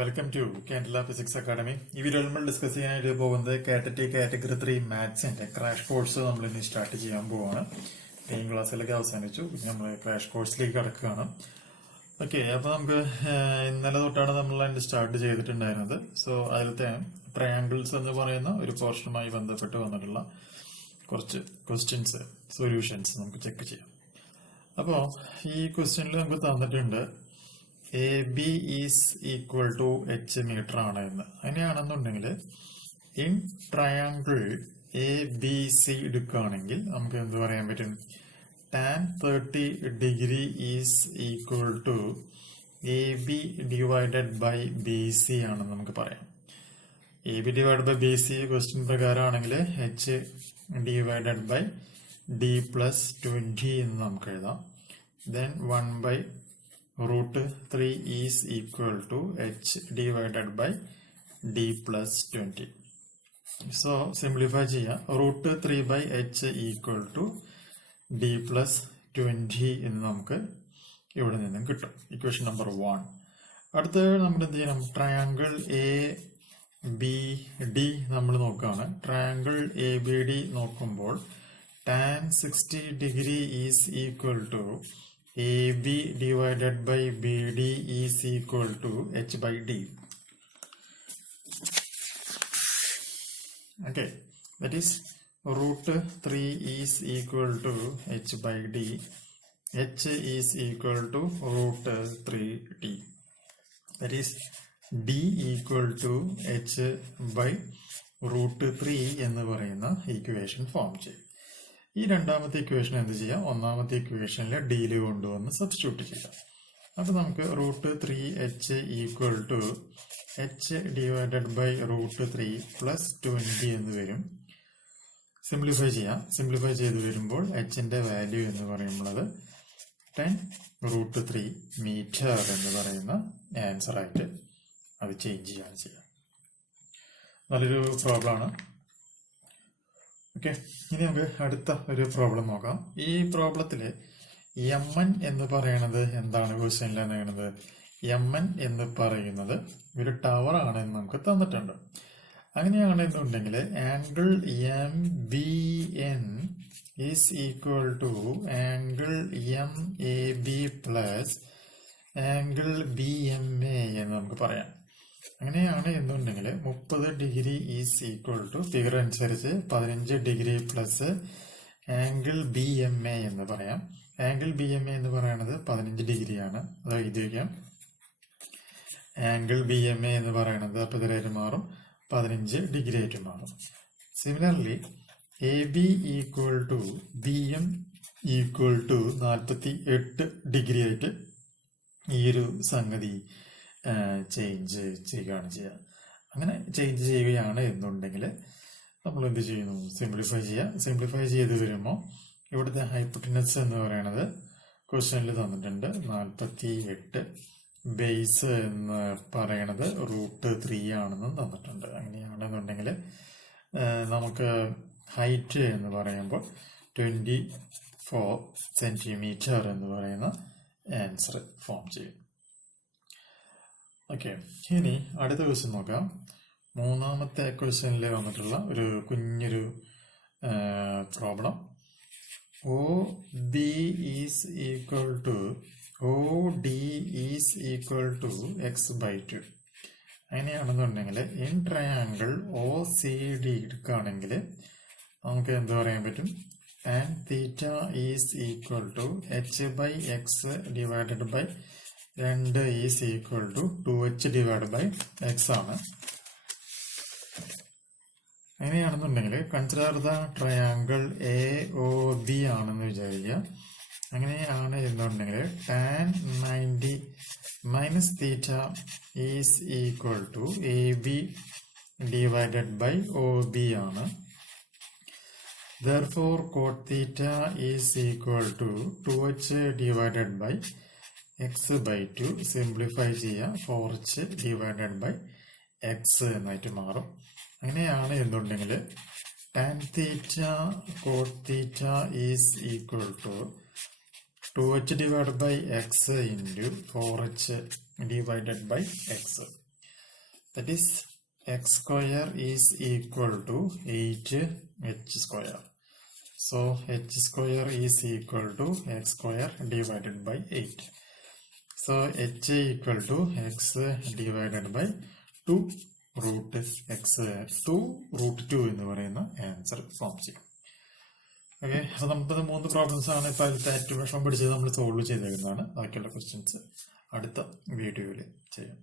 Welcome to Candela Physics Academy. ഈ വീഡിയോയിൽ നമ്മൾ ഡിസ്കസ് ചെയ്യാനായിട്ട് പോകുന്നത് K.TET കാറ്റഗറി 3 മാത്സിന്റെ ക്രാഷ് കോഴ്സ് നമ്മൾ ഇനി സ്റ്റാർട്ട് ചെയ്യാൻ പോവാണ്. മെയിൻ ക്ലാസ്സിലൊക്കെ അവസാനിച്ചു, നമ്മൾ ക്രാഷ് കോഴ്സിലേക്ക് കടക്കുകയാണ്. ഓക്കെ, അപ്പൊ നമുക്ക് ഇന്നലെ തൊട്ടാണ് നമ്മൾ അതിന്റെ സ്റ്റാർട്ട് ചെയ്തിട്ടുണ്ടായിരുന്നത്. സോ അതിലത്തെ ട്രയാങ്കിൾസ് എന്ന് പറയുന്ന ഒരു പോർഷനുമായി ബന്ധപ്പെട്ട് വന്നിട്ടുള്ള കുറച്ച് ക്വസ്റ്റ്യൻസ് സൊല്യൂഷൻസ് നമുക്ക് ചെക്ക് ചെയ്യാം. അപ്പോൾ ഈ ക്വസ്റ്റ്യനിൽ നമുക്ക് തന്നിട്ടുണ്ട് A B is equal to H metre ആണ് എന്ന്. അങ്ങനെയാണെന്നുണ്ടെങ്കിൽ in triangle A B C എടുക്കുകയാണെങ്കിൽ നമുക്ക് എന്ത് പറയാൻ പറ്റും? Tan 30 degree is equal to A B divided by B C ആണെന്ന് നമുക്ക് പറയാം. A B divide by B C question പ്രകാരമാണെങ്കിൽ H divided by D plus 20 എന്ന് നമുക്ക് എഴുതാം. Then 1/√3 is equal to h divided by d plus 20. So simplify ചെയ്യാം. √3/h equal to d plus 20 എന്ന് നമുക്ക് ഇവിടെ നിന്നും കിട്ടും. Equation number 1. അടുത്ത നമ്മൾ എന്ത് ചെയ്യണം? ട്രയാങ്കിൾ എ ബി ഡി നമ്മൾ നോക്കുകയാണ്. ട്രയാങ്കിൾ എ ബി ഡി നോക്കുമ്പോൾ tan 60 degree is equal to AB divided by BD is equal to h by d. Okay, that is √3 is equal to h by d. H is equal to √3d. That is d equal to h by √3 എന്ന് പറയുന്ന equation form ചെയ്യും. ഈ രണ്ടാമത്തെ equation എന്ത് ചെയ്യാം? ഒന്നാമത്തെ ഇക്വേഷനിൽ ഡിയിൽ കൊണ്ടുവന്ന് സബ്സ്റ്റിറ്റ്യൂട്ട് ചെയ്യാം. അപ്പൊ നമുക്ക് √3h equal to h divided by √3 plus 20 എന്ന് വരും. സിംപ്ലിഫൈ ചെയ്യാം. സിംപ്ലിഫൈ ചെയ്ത് വരുമ്പോൾ എച്ചിന്റെ വാല്യൂ എന്ന് പറയുന്നത് 10√3 മീറ്റർ എന്ന് പറയുന്ന ആൻസർ ആയിട്ട് അത് ചേഞ്ച് ചെയ്യാണ് ചെയ്യാം. നല്ലൊരു പ്രോബ്ലം ആണ്. ഓക്കെ, ഇനി നമുക്ക് അടുത്ത ഒരു പ്രോബ്ലം നോക്കാം. ഈ പ്രോബ്ലത്തില് mn എന്ന് പറയുന്നത് എന്താണ്? ക്വസ്റ്റ്യനിൽ പറയുന്നത് mn എന്ന് പറയുന്നത് ഒരു ടവർ ആണ് എന്ന് നമുക്ക് തന്നിട്ടുണ്ട്. അങ്ങനെയാണെന്നുണ്ടെങ്കിൽ angle M B N is equal to angle M A B plus angle B M A എന്ന് നമുക്ക് പറയാം. അങ്ങനെയാണ് എന്നുണ്ടെങ്കിൽ 30 degree is equal to figure അനുസരിച്ച് 15 degree plus angle B M A എന്ന് പറയാം. ആംഗിൾ ബി എം എ എന്ന് പറയുന്നത് 15 ഡിഗ്രിയാണ്. അത് എഴുതിയിരിക്കാം. ആംഗിൾ ബി എം എ എന്ന് പറയുന്നത് അപ്പൊ ഇതിലായിട്ട് മാറും, 15 ഡിഗ്രി ആയിട്ട് മാറും. Similarly A B equal to B M equal to 48 degree ആയിട്ട് ഈ ഒരു സംഗതി ചേഞ്ച് ചെയ്യുകയാണ് ചെയ്യുക. അങ്ങനെ ചേഞ്ച് ചെയ്യുകയാണ് എന്നുണ്ടെങ്കിൽ നമ്മൾ എന്ത് ചെയ്യുന്നു? സിംപ്ലിഫൈ ചെയ്യുക. സിംപ്ലിഫൈ ചെയ്ത് വരുമ്പോൾ ഇവിടുത്തെ ഹൈപ്പോട്ടനസ് എന്ന് പറയുന്നത് ക്വസ്റ്റ്യനിൽ തന്നിട്ടുണ്ട് 48. ബേസ് എന്ന് പറയണത് √3 ആണെന്നും തന്നിട്ടുണ്ട്. അങ്ങനെയാണെന്നുണ്ടെങ്കിൽ നമുക്ക് ഹൈറ്റ് എന്ന് പറയുമ്പോൾ 24 സെന്റിമീറ്റർ എന്ന് പറയുന്ന ആൻസർ ഫോം ചെയ്യും. ഓക്കെ, ഇനി അടുത്ത ക്വസ്റ്റ്യൻ നോക്കാം. മൂന്നാമത്തെ ക്വസ്റ്റ്യനിൽ വന്നിട്ടുള്ള ഒരു കുഞ്ഞൊരു problem. O B is equal to O D is equal to x/2. അങ്ങനെയാണെന്നുണ്ടെങ്കിൽ in triangle O C D എടുക്കുകയാണെങ്കിൽ നമുക്ക് എന്ത് പറയാൻ പറ്റും? tan θ is equal to h/x divided by 2 is equal to 2h divide by x ആണ്. അങ്ങനെയാണെന്നുണ്ടെങ്കിൽ consider the triangle A O B ആണെന്ന് വിചാരിക്കുക. അങ്ങനെയാണ് എന്നുണ്ടെങ്കിൽ tan 90 minus θ is equal to A B divided by O B ആണ്. Therefore cot θ is equal to 2h divided by x/2. Simplify ചെയ്യുക. 4h divided by x എന്നായിട്ട് മാറും. അങ്ങനെയാണ് എന്നുണ്ടെങ്കിൽ tan θ cot θ is equal to 2h divide by x into 4h divided by x. That is x square is equal to 8h square. So h square is equal to x square divided by 8. So h equal to x divided by 2 root x 2 root 2 എന്ന് പറയുന്ന answer form ചെയ്യും. Okay, അപ്പൊ നമുക്ക് 3 problems ആണ് ഇപ്പൊ അതിലത്തെ ഏറ്റവും വിഷമം പിടിച്ചത് നമ്മൾ സോൾവ് ചെയ്തേക്കുന്നതാണ്. ബാക്കിയുള്ള ക്വസ്റ്റ്യൻസ് അടുത്ത വീഡിയോയിൽ ചെയ്യാം.